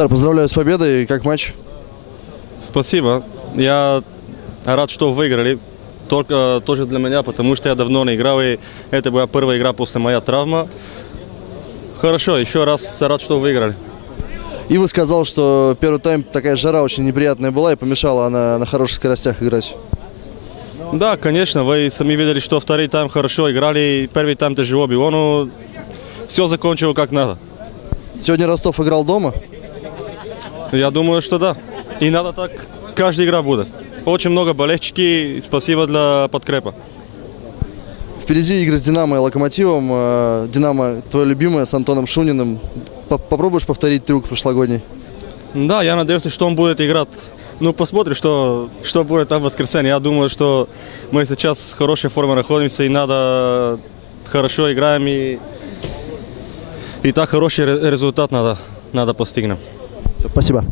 Эльдар, поздравляю с победой. Как матч? Спасибо. Я рад, что выиграли. Только тоже для меня, потому что я давно не играл, и это была первая игра после моей травмы. Хорошо, еще раз рад, что выиграли. И вы сказал, что первый тайм такая жара очень неприятная была и помешала она на хороших скоростях играть. Да, конечно, вы сами видели, что второй тайм хорошо играли, первый тайм тяжело было, но все закончилось как надо. Сегодня Ростов играл дома? Я думаю, что да. И надо так, каждая игра будет. Очень много болельщики, спасибо для подкрепа. Впереди игры с «Динамо» и «Локомотивом». «Динамо» твое любимое, с Антоном Шуниным. Попробуешь повторить трюк прошлогодний? Да, я надеюсь, что он будет играть. Ну, посмотрим, что будет там в воскресенье. Я думаю, что мы сейчас в хорошей форме находимся, и надо хорошо играем, и так хороший результат надо постигнем. Спасибо.